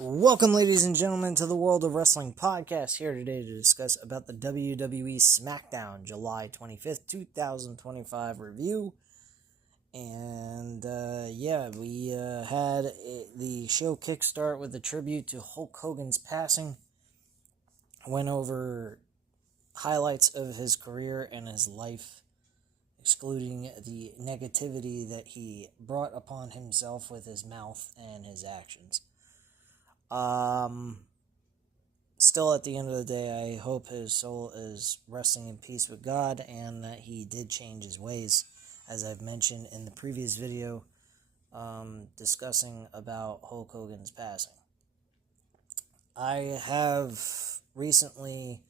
Welcome, ladies and gentlemen, to the World of Wrestling podcast. Here today to discuss about the WWE Smackdown July 25th, 2025 review. And we had the show kickstart with a tribute to Hulk Hogan's passing. Went over highlights of his career and his life, excluding the negativity that he brought upon himself with his mouth and his actions. Still at the end of the day, I hope his soul is resting in peace with God and that he did change his ways, as I've mentioned in the previous video, discussing about Hulk Hogan's passing. I have recently,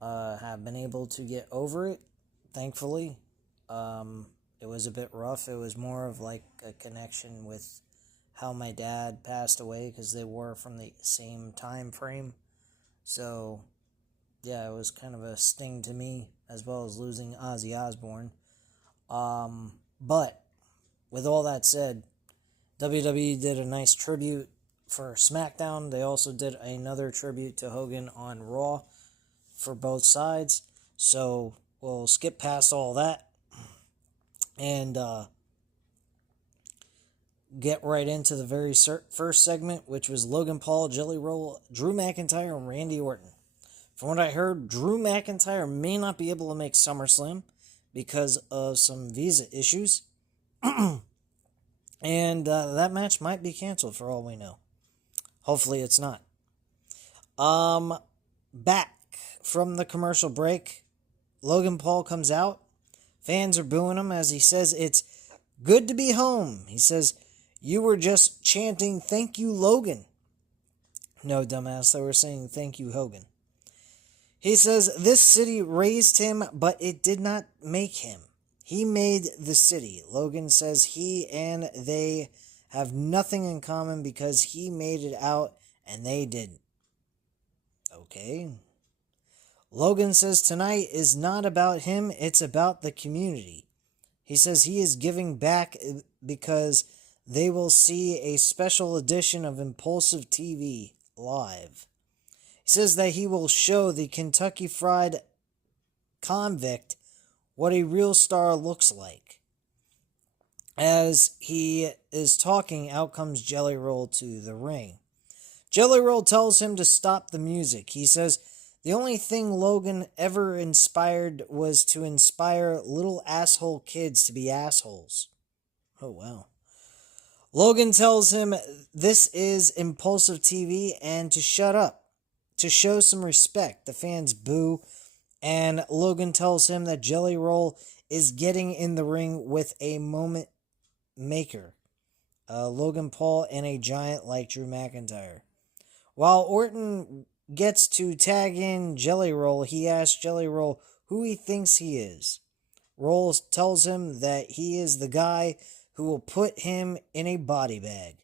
have been able to get over it, thankfully. It was a bit rough. It was more of like a connection with how my dad passed away, because they were from the same time frame. So, yeah, it was kind of a sting to me, as well as losing Ozzy Osbourne. But, with all that said, WWE did a nice tribute for SmackDown. They also did another tribute to Hogan on Raw for both sides. So, we'll skip past all that and get right into the very first segment, which was Logan Paul, Jelly Roll, Drew McIntyre, and Randy Orton. From what I heard, Drew McIntyre may not be able to make SummerSlam because of some visa issues. And that match might be canceled for all we know. Hopefully it's not. Back from the commercial break, Logan Paul comes out. Fans are booing him as he says it's good to be home. He says, "You were just chanting, 'Thank you, Logan.'" No, dumbass, they were saying, "Thank you, Hogan." He says, "This city raised him, but it did not make him. He made the city." Logan says he and they have nothing in common because he made it out and they didn't. Okay. Logan says tonight is not about him, it's about the community. He says he is giving back because they will see a special edition of Impulsive TV live. He says that he will show the Kentucky Fried convict what a real star looks like. As he is talking, out comes Jelly Roll to the ring. Jelly Roll tells him to stop the music. He says the only thing Logan ever inspired was to inspire little asshole kids to be assholes. Oh, wow. Logan tells him this is Impulsive TV and to shut up, to show some respect. The fans boo, and Logan tells him that Jelly Roll is getting in the ring with a moment maker. Logan Paul and a giant like Drew McIntyre. While Orton gets to tag in Jelly Roll, he asks Jelly Roll who he thinks he is. Roll tells him that he is the guy who will put him in a body bag.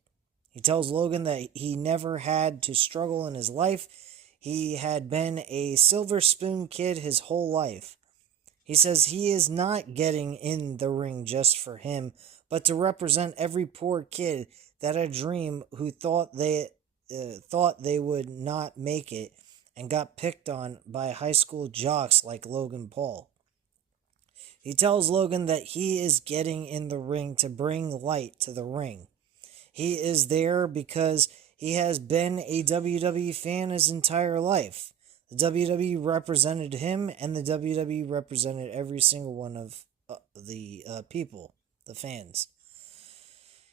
He tells Logan that he never had to struggle in his life. He had been a silver spoon kid his whole life. He says he is not getting in the ring just for him, but to represent every poor kid that had a dream who thought they would not make it and got picked on by high school jocks like Logan Paul. He tells Logan that he is getting in the ring to bring light to the ring. He is there because he has been a WWE fan his entire life. The WWE represented him, and the WWE represented every single one of the people, the fans.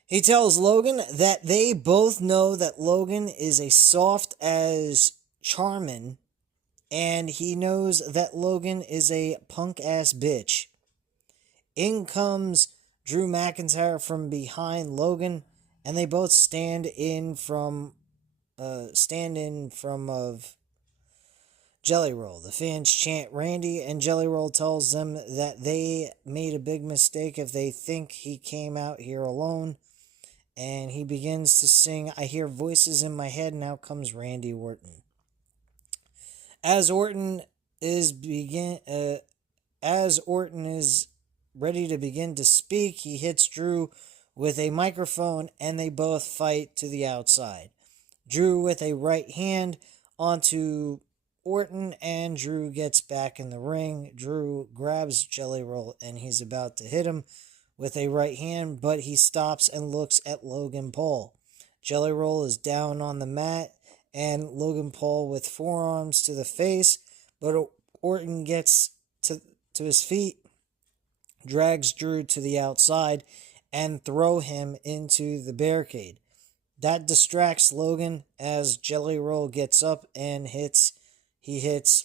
He tells Logan that they both know that Logan is a soft as Charmin, and he knows that Logan is a punk-ass bitch. In comes Drew McIntyre from behind Logan, and they both stand in from of Jelly Roll. The fans chant Randy, and Jelly Roll tells them that they made a big mistake if they think he came out here alone. And he begins to sing, "I hear voices in my head," and out comes Randy Orton. As Orton is ready to begin to speak, he hits Drew with a microphone, and they both fight to the outside. Drew with a right hand onto Orton, and Drew gets back in the ring. Drew grabs Jelly Roll and he's about to hit him with a right hand, but he stops and looks at Logan Paul. Jelly Roll is down on the mat, and Logan Paul with forearms to the face, but Orton gets to his feet, drags Drew to the outside, and throw him into the barricade. That distracts Logan as Jelly Roll gets up and hits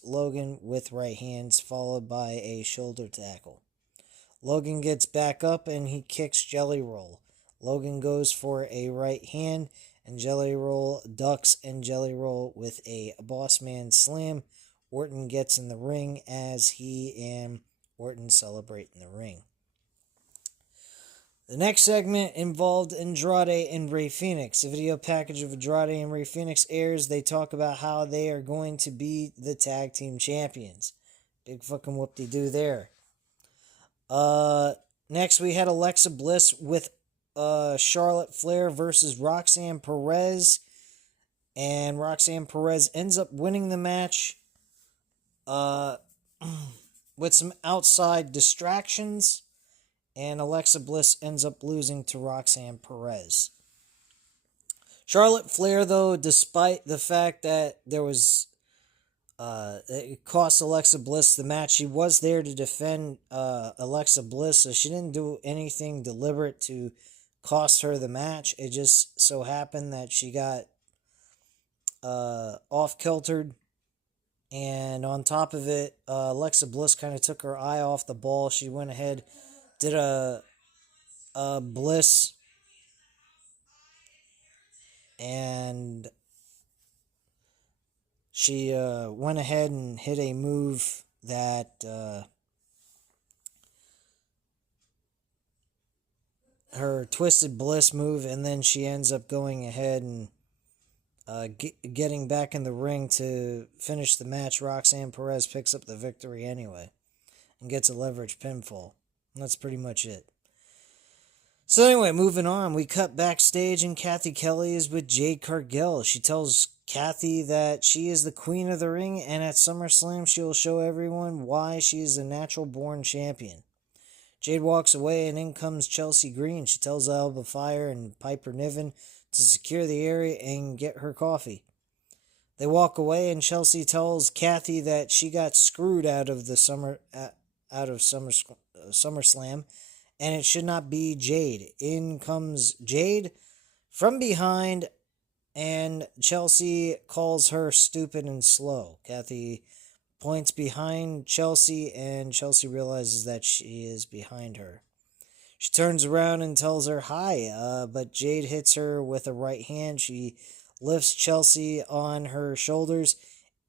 Logan with right hands, followed by a shoulder tackle. Logan gets back up and he kicks Jelly Roll. Logan goes for a right hand, and Jelly Roll ducks and Jelly Roll with a boss man slam. Orton gets in the ring as he and Orton celebrate in the ring. The next segment involved Andrade and Rey Fenix. A video package of Andrade and Rey Fenix airs. They talk about how they are going to be the tag team champions. Big fucking whoop-de-doo there. Next we had Alexa Bliss with Charlotte Flair versus Roxanne Perez. And Roxanne Perez ends up winning the match with some outside distractions. And Alexa Bliss ends up losing to Roxanne Perez. Charlotte Flair, though, despite the fact that there was it cost Alexa Bliss the match, she was there to defend Alexa Bliss, so she didn't do anything deliberate to cost her the match. It just so happened that she got off-kiltered, and on top of it, Alexa Bliss kind of took her eye off the ball. She went ahead, did a Bliss, and she went ahead and hit a move that her Twisted Bliss move, and then she ends up going ahead and getting back in the ring to finish the match. Roxanne Perez picks up the victory anyway and gets a leverage pinfall. And that's pretty much it. So anyway, moving on, we cut backstage and Kathy Kelly is with Jade Cargill. She tells Kathy that she is the queen of the ring, and at SummerSlam she will show everyone why she is a natural-born champion. Jade walks away, and in comes Chelsea Green. She tells Alba Fire and Piper Niven to secure the area and get her coffee. They walk away, and Chelsea tells Kathy that she got screwed out of SummerSlam, and it should not be Jade. In comes Jade from behind, and Chelsea calls her stupid and slow. Kathy points behind Chelsea, and Chelsea realizes that she is behind her. She turns around and tells her hi, but Jade hits her with a right hand. She lifts Chelsea on her shoulders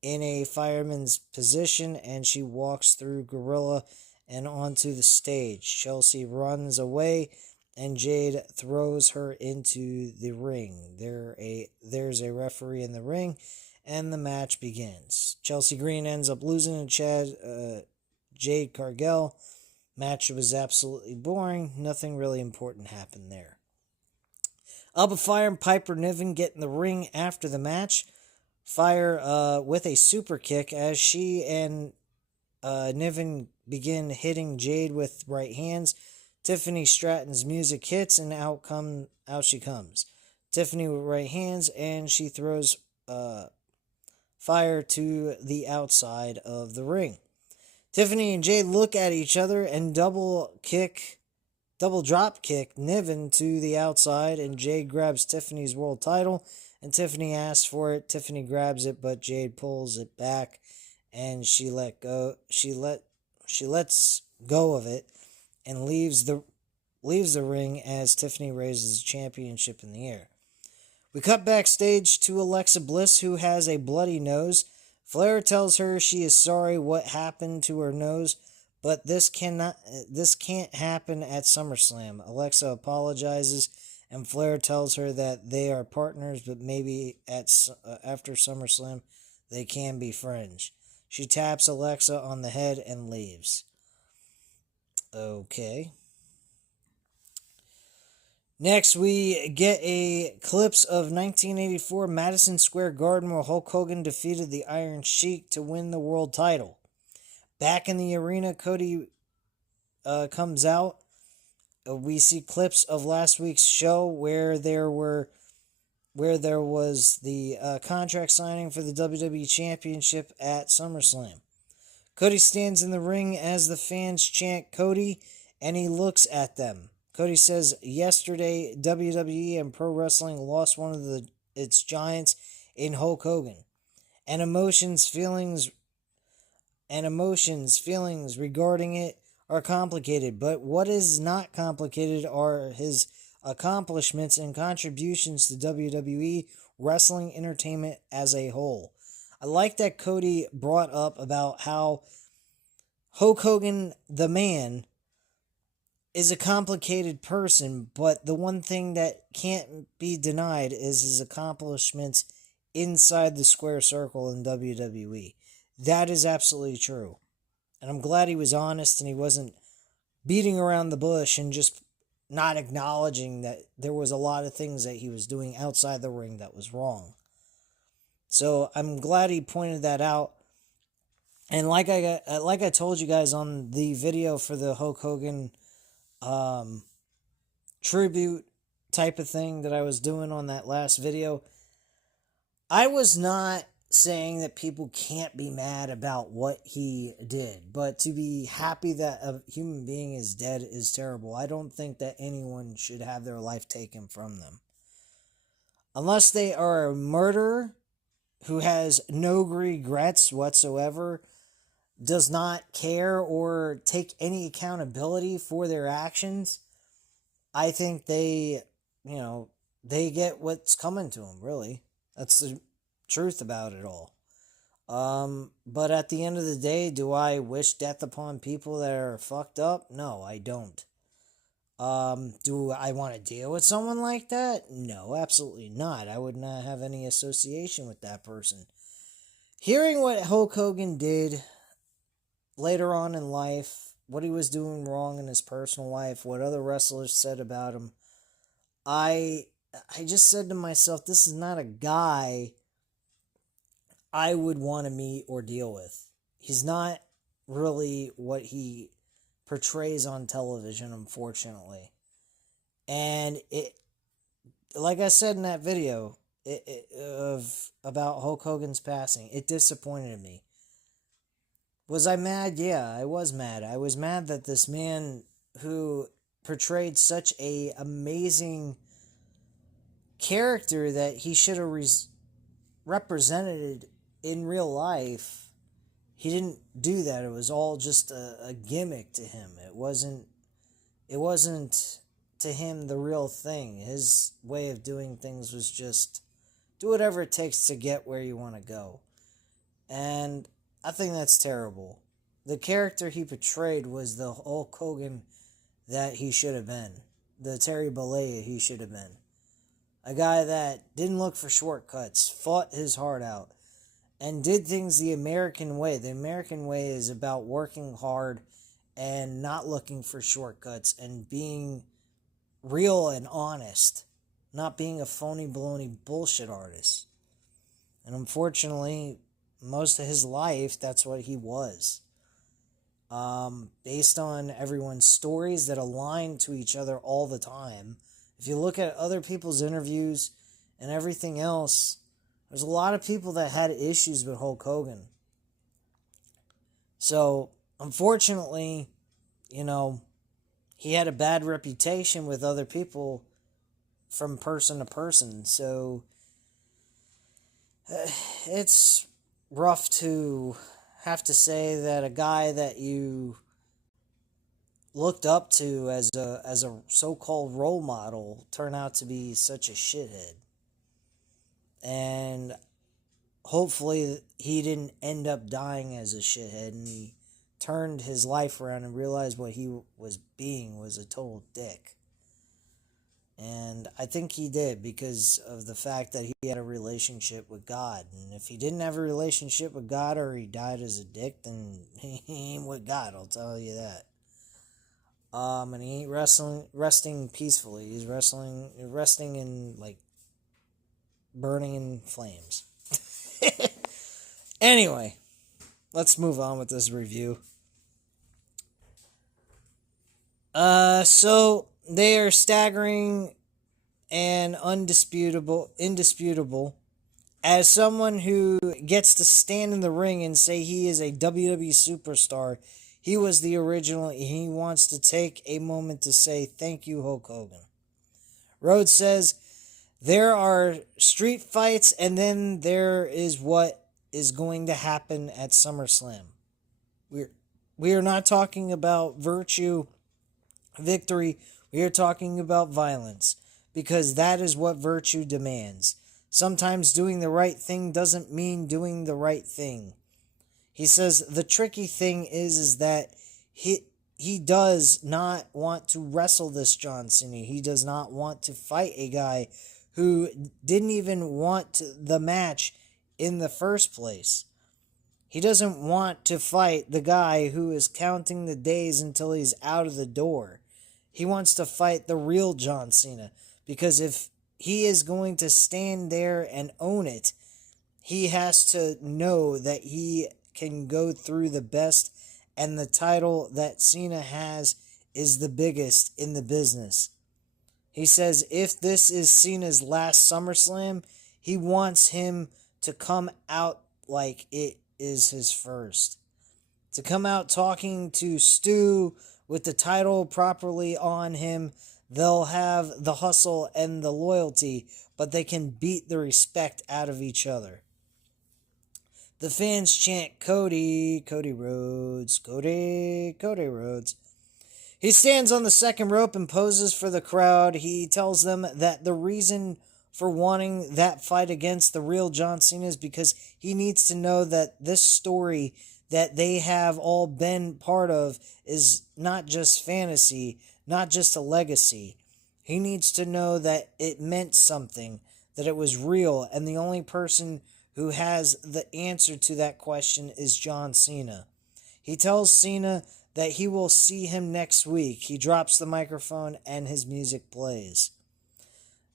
in a fireman's position, and she walks through Gorilla and onto the stage. Chelsea runs away, and Jade throws her into the ring. There's a referee in the ring, and the match begins. Chelsea Green ends up losing to Jade Cargill. Match was absolutely boring. Nothing really important happened there. Alba Fire and Piper Niven get in the ring after the match. Fire with a super kick as she and Niven begin hitting Jade with right hands. Tiffany Stratton's music hits, and out she comes. Tiffany with right hands, and she throws Fire to the outside of the ring. Tiffany and Jade look at each other and double drop kick Niven to the outside, and Jade grabs Tiffany's world title, and Tiffany asks for it. Tiffany grabs it, but Jade pulls it back, and she lets go of it and leaves the ring as Tiffany raises the championship in the air. We cut backstage to Alexa Bliss, who has a bloody nose. Flair tells her she is sorry what happened to her nose, but this can't happen at SummerSlam. Alexa apologizes, and Flair tells her that they are partners, but maybe after SummerSlam they can be friends. She taps Alexa on the head and leaves. Okay. Next, we get a clips of 1984 Madison Square Garden where Hulk Hogan defeated the Iron Sheik to win the world title. Back in the arena, Cody comes out. We see clips of last week's show where there was the contract signing for the WWE Championship at SummerSlam. Cody stands in the ring as the fans chant Cody, and he looks at them. Cody says, yesterday, WWE and pro wrestling lost one of its giants in Hulk Hogan. And feelings regarding it are complicated. But what is not complicated are his accomplishments and contributions to WWE wrestling entertainment as a whole. I like that Cody brought up about how Hulk Hogan, the man, is a complicated person, but the one thing that can't be denied is his accomplishments inside the square circle in WWE. That is absolutely true. And I'm glad he was honest and he wasn't beating around the bush and just not acknowledging that there was a lot of things that he was doing outside the ring that was wrong. So I'm glad he pointed that out. And like I told you guys on the video for the Hulk Hogan tribute type of thing that I was doing on that last video, I was not saying that people can't be mad about what he did, but to be happy that a human being is dead is terrible. I don't think that anyone should have their life taken from them. Unless they are a murderer who has no regrets whatsoever, does not care or take any accountability for their actions, I think they get what's coming to them, really. That's the truth about it all. But at the end of the day, do I wish death upon people that are fucked up? No, I don't. Do I want to deal with someone like that? No, absolutely not. I would not have any association with that person. Hearing what Hulk Hogan did later on in life, what he was doing wrong in his personal life, what other wrestlers said about him, I just said to myself, this is not a guy I would want to meet or deal with. He's not really what he portrays on television, unfortunately. And it, like I said in that video about Hulk Hogan's passing, it disappointed me. Was I mad? Yeah, I was mad. I was mad that this man who portrayed such a amazing character that he should have represented in real life, he didn't do that. It was all just a gimmick to him. It wasn't to him the real thing. His way of doing things was just do whatever it takes to get where you want to go. And I think that's terrible. The character he portrayed was the Hulk Hogan that he should have been. The Terry Bollea he should have been. A guy that didn't look for shortcuts, fought his heart out, and did things the American way. The American way is about working hard and not looking for shortcuts and being real and honest, not being a phony, baloney bullshit artist. And unfortunately, most of his life, that's what he was. Based on everyone's stories that align to each other all the time. If you look at other people's interviews and everything else, there's a lot of people that had issues with Hulk Hogan. So, unfortunately, he had a bad reputation with other people from person to person. So, it's rough to have to say that a guy that you looked up to as a so-called role model turned out to be such a shithead. And hopefully he didn't end up dying as a shithead and he turned his life around and realized what he was being was a total dick. And I think he did because of the fact that he had a relationship with God. And if he didn't have a relationship with God or he died as a dick, then he ain't with God, I'll tell you that. And he ain't resting peacefully. He's resting in, like, burning in flames. Anyway, let's move on with this review. So they are staggering and indisputable. As someone who gets to stand in the ring and say he is a WWE superstar, he was the original. He wants to take a moment to say thank you, Hulk Hogan. Rhodes says there are street fights, and then there is what is going to happen at SummerSlam. We are not talking about virtue, victory. We are talking about violence, because that is what virtue demands. Sometimes doing the right thing doesn't mean doing the right thing. He says the tricky thing is that he does not want to wrestle this John Cena. He does not want to fight a guy who didn't even want the match in the first place. He doesn't want to fight the guy who is counting the days until he's out of the door. He wants to fight the real John Cena, because if he is going to stand there and own it, he has to know that he can go through the best, and the title that Cena has is the biggest in the business. He says if this is Cena's last SummerSlam, he wants him to come out like it is his first. To come out talking to Stu with the title properly on him. They'll have the hustle and the loyalty, but they can beat the respect out of each other. The fans chant, Cody, Cody Rhodes, Cody, Cody Rhodes. He stands on the second rope and poses for the crowd. He tells them that the reason for wanting that fight against the real John Cena is because he needs to know that this story that they have all been part of is not just fantasy, not just a legacy. He needs to know that it meant something, that it was real, and the only person who has the answer to that question is John Cena. He tells Cena that he will see him next week. He drops the microphone and his music plays.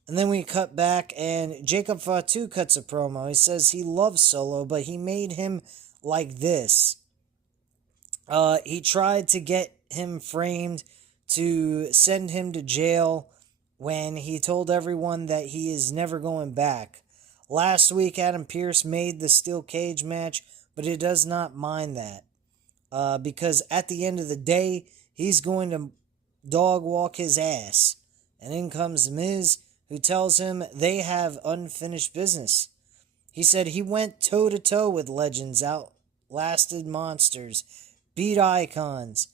And then we cut back and Jacob Fatu cuts a promo. He says he loves Solo, but he made him like this. He tried to get him framed to send him to jail when he told everyone that he is never going back. Last week, Adam Pearce made the steel cage match, but he does not mind that. Because at the end of the day, he's going to dog walk his ass. And in comes Miz, who tells him they have unfinished business. He said he went toe-to-toe with legends, outlasted monsters, beat icons.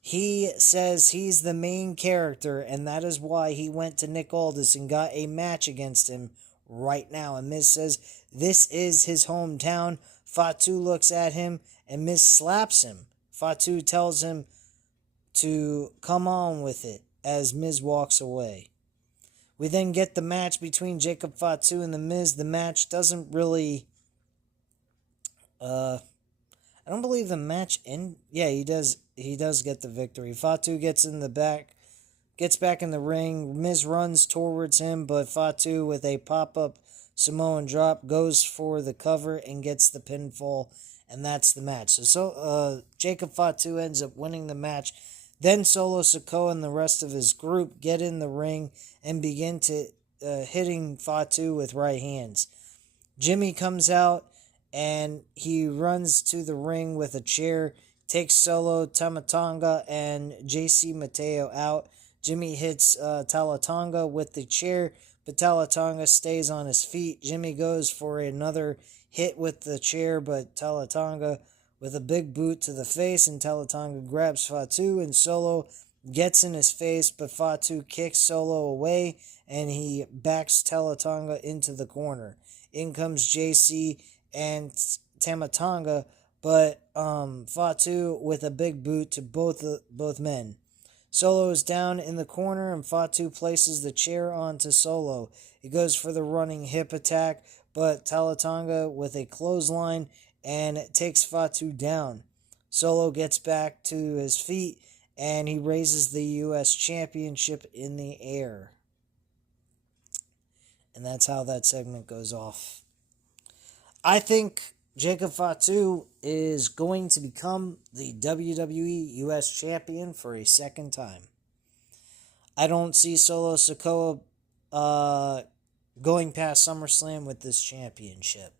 He says he's the main character, and that is why he went to Nick Aldis and got a match against him right now. And Miz says this is his hometown. Fatu looks at him, and Miz slaps him. Fatu tells him to come on with it as Miz walks away. We then get the match between Jacob Fatu and The Miz. The match doesn't really... I don't believe the match end. Yeah, he does get the victory. Fatu gets back in the ring. Miz runs towards him, but Fatu with a pop-up Samoan drop goes for the cover and gets the pinfall, and that's the match. So Jacob Fatu ends up winning the match. Then Solo Sikoa and the rest of his group get in the ring and begin to hitting Fatu with right hands. Jimmy comes out and he runs to the ring with a chair, takes Solo, Tamatonga, and JC Mateo out. Jimmy hits Talatonga with the chair, but Talatonga stays on his feet. Jimmy goes for another hit with the chair, but Talatonga with a big boot to the face, and Talatonga grabs Fatu, and Solo gets in his face, but Fatu kicks Solo away, and he backs Talatonga into the corner. In comes JC and Tamatonga, but Fatu with a big boot to both men. Solo is down in the corner, and Fatu places the chair onto Solo. He goes for the running hip attack, but Talatonga with a clothesline and takes Fatu down. Solo gets back to his feet and he raises the U.S. Championship in the air. And that's how that segment goes off. I think Jacob Fatu is going to become the WWE U.S. Champion for a second time. I don't see Solo Sikoa going past SummerSlam with this championship.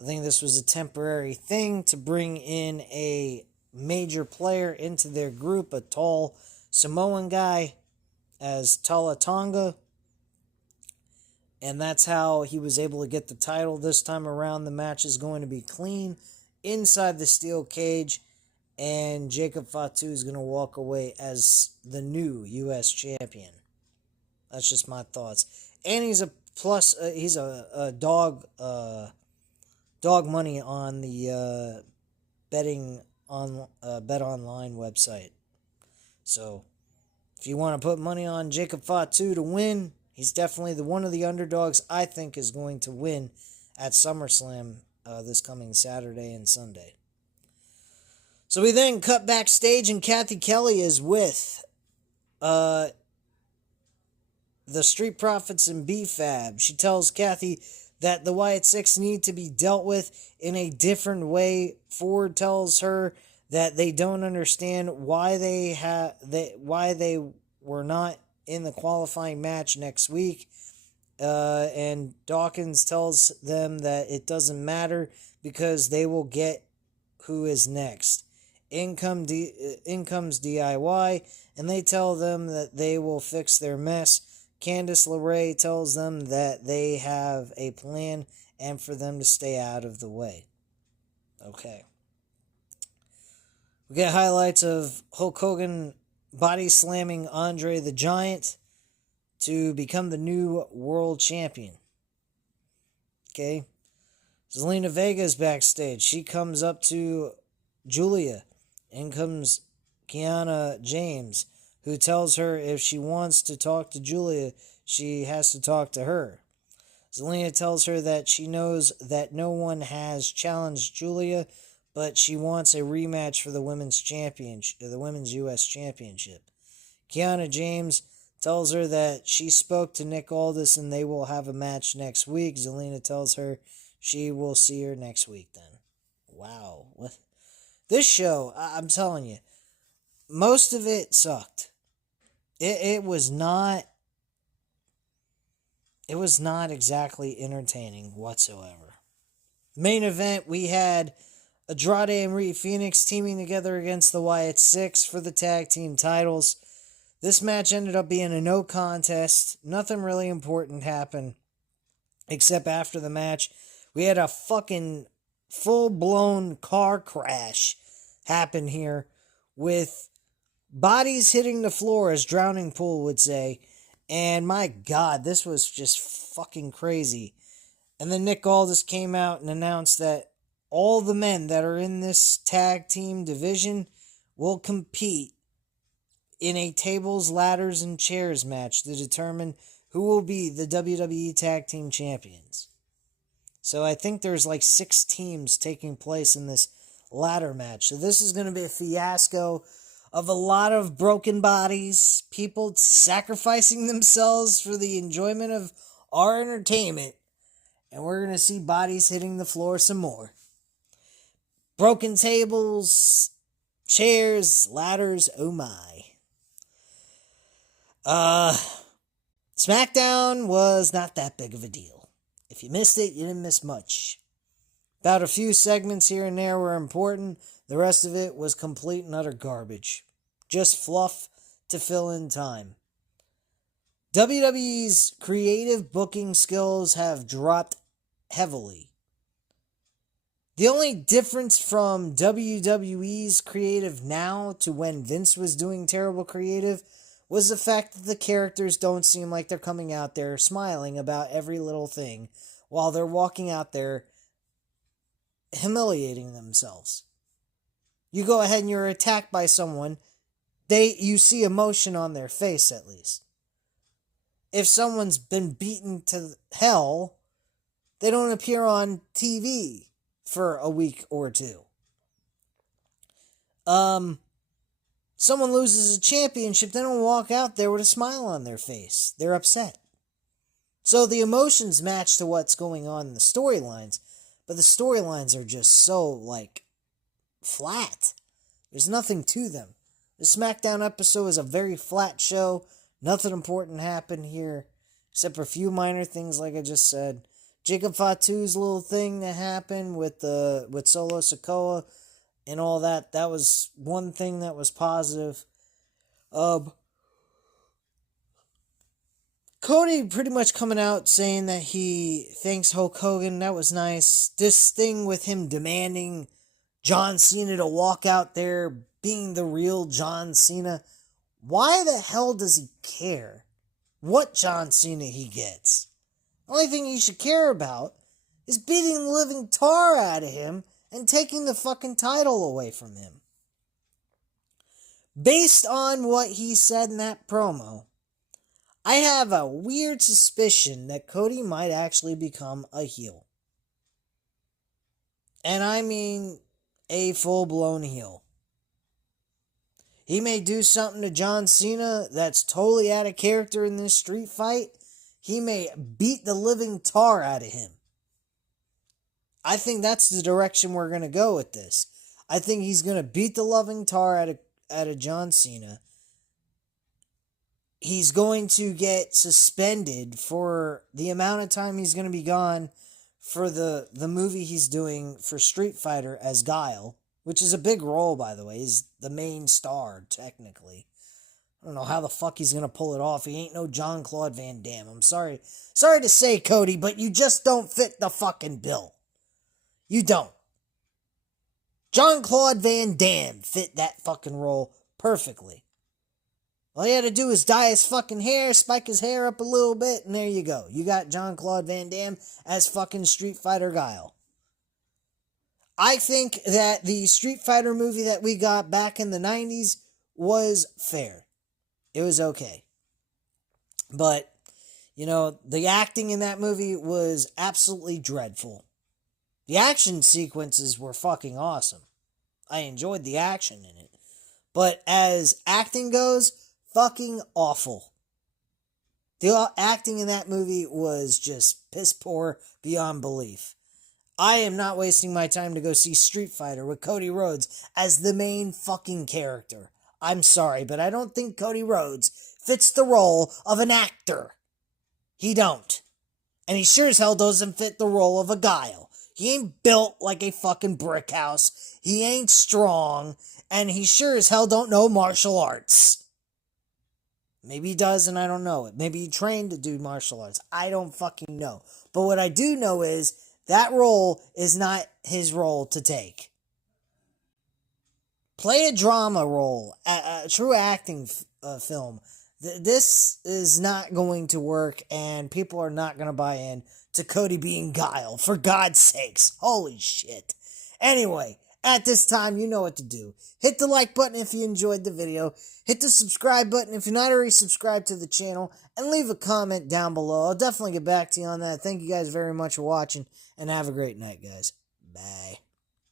I think this was a temporary thing to bring in a major player into their group, a tall Samoan guy as Tala Tonga. And that's how he was able to get the title this time around. The match is going to be clean inside the steel cage. And Jacob Fatu is going to walk away as the new U.S. champion. That's just my thoughts. And he's a plus. He's a dog money on the betting on Bet Online website. So if you want to put money on Jacob Fatu to win, he's definitely one of the underdogs I think is going to win at SummerSlam this coming Saturday and Sunday. So we then cut backstage, and Kathy Kelly is with the Street Profits and B-Fab. She tells Kathy that the Wyatt Six need to be dealt with in a different way. Ford tells her that they don't understand why they were not in the qualifying match next week. And Dawkins tells them that it doesn't matter because they will get who is next. In comes DIY, and they tell them that they will fix their mess. Candice LeRae tells them that they have a plan and for them to stay out of the way. Okay. We get highlights of Hulk Hogan body slamming Andre the Giant to become the new world champion. Okay. Zelina Vega is backstage. She comes up to Julia. In comes Kiana James, who tells her if she wants to talk to Julia, she has to talk to her. Zelina tells her that she knows that no one has challenged Julia, but she wants a rematch for the women's U.S. Championship. Kiana James tells her that she spoke to Nick Aldis and they will have a match next week. Zelina tells her she will see her next week then. Wow. What? This show, I'm telling you, most of it sucked. It was not exactly entertaining whatsoever. Main event, we had Andrade and Rhea Fenix teaming together against the Wyatt Six for the tag team titles. This match ended up being a no contest. Nothing really important happened. Except after the match, we had a fucking full-blown car crash happen here with bodies hitting the floor, as Drowning Pool would say. And my God, this was just fucking crazy. And then Nick Aldis came out and announced that all the men that are in this tag team division will compete in a tables, ladders, and chairs match to determine who will be the WWE Tag Team Champions. So I think there's like 6 teams taking place in this ladder match. So this is going to be a fiasco of a lot of broken bodies, people sacrificing themselves for the enjoyment of our entertainment. And we're going to see bodies hitting the floor some more. Broken tables, chairs, ladders, oh my. Smackdown was not that big of a deal. If you missed it, you didn't miss much. About a few segments here and there were important. The rest of it was complete and utter garbage. Just fluff to fill in time. WWE's creative booking skills have dropped heavily. The only difference from WWE's creative now to when Vince was doing terrible creative was the fact that the characters don't seem like they're coming out there smiling about every little thing while they're walking out there humiliating themselves. You go ahead and you're attacked by someone, you see emotion on their face at least. If someone's been beaten to hell, they don't appear on TV for a week or two. someone loses a championship, they don't walk out there with a smile on their face. They're upset. So the emotions match to what's going on in the storylines, but the storylines are just so, like, flat. There's nothing to them. The Smackdown episode is a very flat show. Nothing important happened here, except for a few minor things, like I just said. Jacob Fatu's little thing that happened with Solo Sikoa and all that. That was one thing that was positive. Cody pretty much coming out saying that he thanks Hulk Hogan. That was nice. This thing with him demanding John Cena to walk out there being the real John Cena. Why the hell does he care what John Cena he gets? The only thing he should care about is beating the living tar out of him and taking the fucking title away from him. Based on what he said in that promo, I have a weird suspicion that Cody might actually become a heel. And I mean a full-blown heel. He may do something to John Cena that's totally out of character in this street fight. He may beat the living tar out of him. I think that's the direction we're going to go with this. I think he's going to beat the living tar out of John Cena. He's going to get suspended for the amount of time he's going to be gone for the movie he's doing for Street Fighter as Guile, which is a big role, by the way. He's the main star, technically. I don't know how the fuck he's going to pull it off. He ain't no Jean-Claude Van Damme. I'm sorry to say, Cody, but you just don't fit the fucking bill. You don't. Jean-Claude Van Damme fit that fucking role perfectly. All you had to do is dye his fucking hair, spike his hair up a little bit, and there you go. You got Jean-Claude Van Damme as fucking Street Fighter Guile. I think that the Street Fighter movie that we got back in the 90s was fair. It was okay. But, you know, the acting in that movie was absolutely dreadful. The action sequences were fucking awesome. I enjoyed the action in it. But as acting goes, fucking awful. The acting in that movie was just piss poor beyond belief. I am not wasting my time to go see Street Fighter with Cody Rhodes as the main fucking character. I'm sorry, but I don't think Cody Rhodes fits the role of an actor. He don't. And he sure as hell doesn't fit the role of a Guile. He ain't built like a fucking brick house. He ain't strong. And he sure as hell don't know martial arts. Maybe he does and I don't know it. Maybe he trained to do martial arts. I don't fucking know. But what I do know is that role is not his role to take. Play a drama role, a true acting film. This is not going to work, and people are not going to buy in to Cody being Guile. For God's sakes. Holy shit. Anyway, at this time, you know what to do. Hit the like button if you enjoyed the video. Hit the subscribe button if you're not already subscribed to the channel. And leave a comment down below. I'll definitely get back to you on that. Thank you guys very much for watching, and have a great night, guys. Bye.